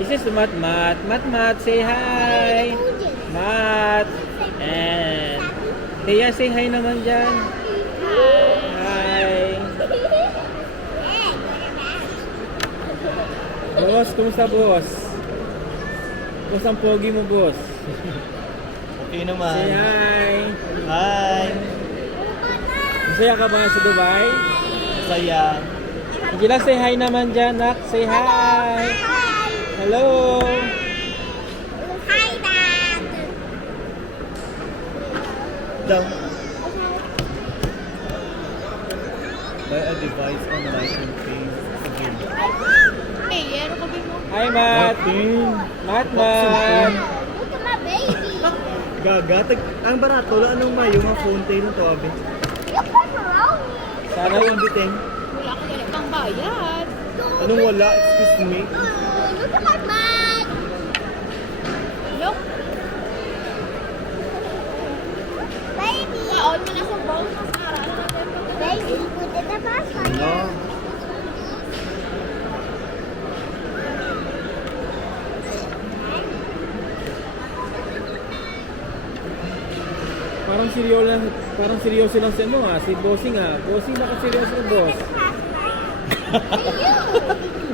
This is Mat Mat. Mat Mat, say hi. Mat. And Tia, say hi naman dyan. Hi. Boss, kumusta boss? Boss, ang pogi mo boss. Okay naman. Say hi. Hi. Masaya ka ba sa Dubai? Saya. Angela, say hi naman dyan, nak. Say hi. Hello. Hi, Dad. Down. Buy a device online and pay again. Hi, Mat. Mat, Mat. Look at my baby. Gaga, ang barato la anong mayo nga phone tayo ng tabi. Yung pepperoni. Sana Ano ang bitin? Wala ko ganit pang bayad. Anong wala? Excuse me. Look at my bag. Look, Baby. kaon mo na sa bowl. Mas ara na natin. Baby, put it in the basket. No. Parang seryoso lang si ano si Bossing ah. Bossing, baka seryoso si boss. You.